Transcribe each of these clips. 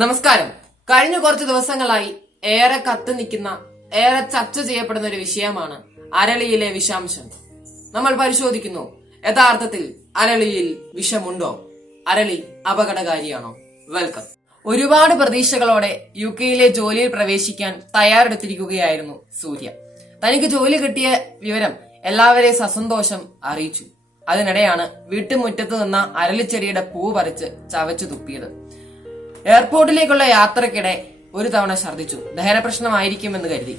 നമസ്കാരം. കഴിഞ്ഞ കുറച്ച് ദിവസങ്ങളായി ഏറെ കത്ത് നിൽക്കുന്ന, ഏറെ ചർച്ച ചെയ്യപ്പെടുന്ന ഒരു വിഷയമാണ് അരളിയിലെ വിഷാംശം. നമ്മൾ പരിശോധിക്കുന്നു, യഥാർത്ഥത്തിൽ അരളിയിൽ വിഷമുണ്ടോ? അരളി അപകടകാരിയാണോ? വെൽക്കം. ഒരുപാട് പ്രതീക്ഷകളോടെ UK ജോലിയിൽ പ്രവേശിക്കാൻ തയ്യാറെടുത്തിരിക്കുകയായിരുന്നു സൂര്യ. തനിക്ക് ജോലി കിട്ടിയ വിവരം എല്ലാവരെയും സസന്തോഷം അറിയിച്ചു. അതിനിടെയാണ് വീട്ടുമുറ്റത്ത് നിന്ന അരളിച്ചെടിയുടെ പൂ പറിച്ച് ചവച്ചു തുപ്പിയത്. എയർപോർട്ടിലേക്കുള്ള യാത്രക്കിടെ ഒരു തവണ ഛർദ്ദിച്ചു. ദഹന പ്രശ്നമായിരിക്കുമെന്ന് കരുതി.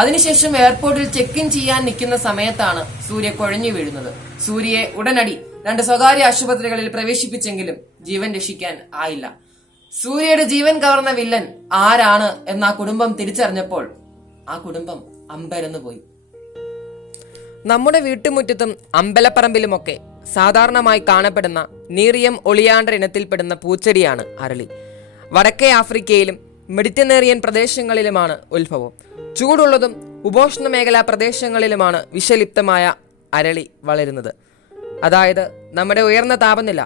അതിനുശേഷം എയർപോർട്ടിൽ ചെക്ക് ഇൻ ചെയ്യാൻ നിൽക്കുന്ന സമയത്താണ് സൂര്യ കുഴഞ്ഞു വീഴുന്നത്. സൂര്യയെ ഉടനടി 2 സ്വകാര്യ ആശുപത്രികളിൽ പ്രവേശിപ്പിച്ചെങ്കിലും ജീവൻ രക്ഷിക്കാൻ ആയില്ല. സൂര്യയുടെ ജീവൻ കവർന്ന വില്ലൻ ആരാണ് എന്ന് ആ കുടുംബം തിരിച്ചറിഞ്ഞപ്പോൾ ആ കുടുംബം അമ്പരന്നു പോയി. നമ്മുടെ വീട്ടുമുറ്റത്തും അമ്പലപ്പറമ്പിലുമൊക്കെ സാധാരണമായി കാണപ്പെടുന്ന നീറിയം ഒളിയാണ്ടർ ഇനത്തിൽപ്പെടുന്ന പൂച്ചെടിയാണ് അരളി. വടക്കേ ആഫ്രിക്കയിലും മെഡിറ്ററേനിയൻ പ്രദേശങ്ങളിലുമാണ് ഉത്ഭവം. ചൂടുള്ളതും ഉപോഷ്ണ മേഖലാ പ്രദേശങ്ങളിലുമാണ് വിഷലിപ്തമായ അരളി വളരുന്നത്. അതായത് നമ്മുടെ ഉയർന്ന താപനില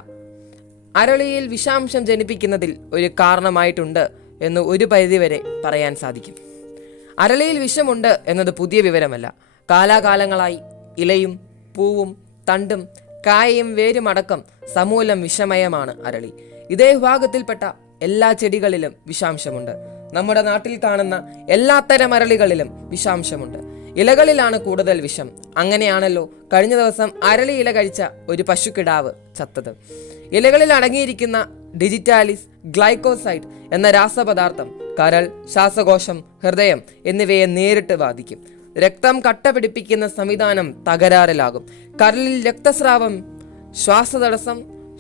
അരളിയിൽ വിഷാംശം ജനിപ്പിക്കുന്നതിൽ ഒരു കാരണമായിട്ടുണ്ട് എന്ന് ഒരു പരിധിവരെ പറയാൻ സാധിക്കും. അരളിയിൽ വിഷമുണ്ട് എന്നത് പുതിയ വിവരമല്ല. കാലാകാലങ്ങളായി ഇലയും പൂവും തണ്ടും കായയും വേരുമടക്കം സമൂലം വിഷമയമാണ് അരളി. ഇതേ വിഭാഗത്തിൽപ്പെട്ട എല്ലാ ചെടികളിലും വിഷാംശമുണ്ട്. നമ്മുടെ നാട്ടിൽ കാണുന്ന എല്ലാത്തരം അരളികളിലും വിഷാംശമുണ്ട്. ഇലകളിലാണ് കൂടുതൽ വിഷം. അങ്ങനെയാണല്ലോ കഴിഞ്ഞ ദിവസം അരളി ഇല കഴിച്ച ഒരു പശുക്കിടാവ് ചത്തത്. ഇലകളിൽ അടങ്ങിയിരിക്കുന്ന ഡിജിറ്റാലിസ് ഗ്ലൈക്കോസൈഡ് എന്ന രാസപദാർത്ഥം കരൾ, ശ്വാസകോശം, ഹൃദയം എന്നിവയെ നേരിട്ട് ബാധിക്കും. രക്തം കട്ട പിടിപ്പിക്കുന്ന സംവിധാനം തകരാറിലാകും. കരളിൽ രക്തസ്രാവം, ശ്വാസതടസ്സം,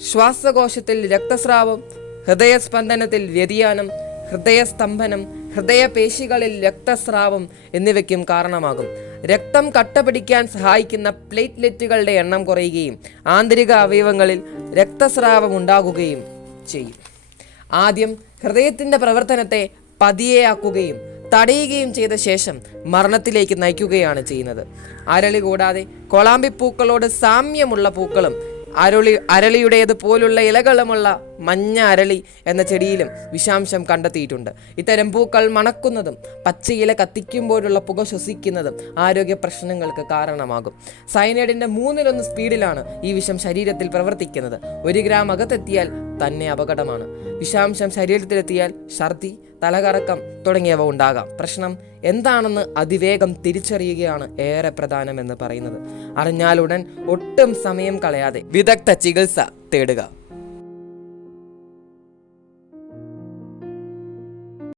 ശ്വാസകോശത്തിൽ രക്തസ്രാവം, ഹൃദയസ്പന്ദനത്തിൽ വ്യതിയാനം, ഹൃദയസ്തംഭനം, ഹൃദയപേശികളിൽ രക്തസ്രാവം എന്നിവയ്ക്കും കാരണമാകും. രക്തം കട്ട പിടിക്കാൻ സഹായിക്കുന്ന പ്ലേറ്റ്ലെറ്റുകളുടെ എണ്ണം കുറയുകയും ആന്തരിക അവയവങ്ങളിൽ രക്തസ്രാവം ഉണ്ടാകുകയും ചെയ്യും. ആദ്യം ഹൃദയത്തിൻ്റെ പ്രവർത്തനത്തെ പതിയെയാക്കുകയും തടയുകയും ചെയ്ത ശേഷം മരണത്തിലേക്ക് നയിക്കുകയാണ് ചെയ്യുന്നത്. അരളി കൂടാതെ കൊളാമ്പിപ്പൂക്കളോട് സാമ്യമുള്ള പൂക്കളും അരളിയുടേത് പോലുള്ള ഇലകളുമുള്ള മഞ്ഞ അരളി എന്ന ചെടിയിലും വിഷാംശം കണ്ടെത്തിയിട്ടുണ്ട്. ഇത്തരം പൂക്കൾ മണക്കുന്നതും പച്ചയില കത്തിക്കുമ്പോഴുള്ള പുക ശ്വസിക്കുന്നതും ആരോഗ്യ പ്രശ്നങ്ങൾക്ക് കാരണമാകും. സയനൈഡിന്റെ 1/3 സ്പീഡിലാണ് ഈ വിഷം ശരീരത്തിൽ പ്രവർത്തിക്കുന്നത്. 1 ഗ്രാം അകത്തെത്തിയാൽ തന്നെ അപകടമാണ്. വിഷാംശം ശരീരത്തിലെത്തിയാൽ ഛർദി, തലകറക്കം തുടങ്ങിയവ ഉണ്ടാകാം. പ്രശ്നം എന്താണെന്ന് അതിവേഗം തിരിച്ചറിയുകയാണ് ഏറെ പ്രധാനമെന്ന് പറയുന്നത്. അറിഞ്ഞാലുടൻ ഒട്ടും സമയം കളയാതെ വിദഗ്ധ ചികിത്സ തേടുക.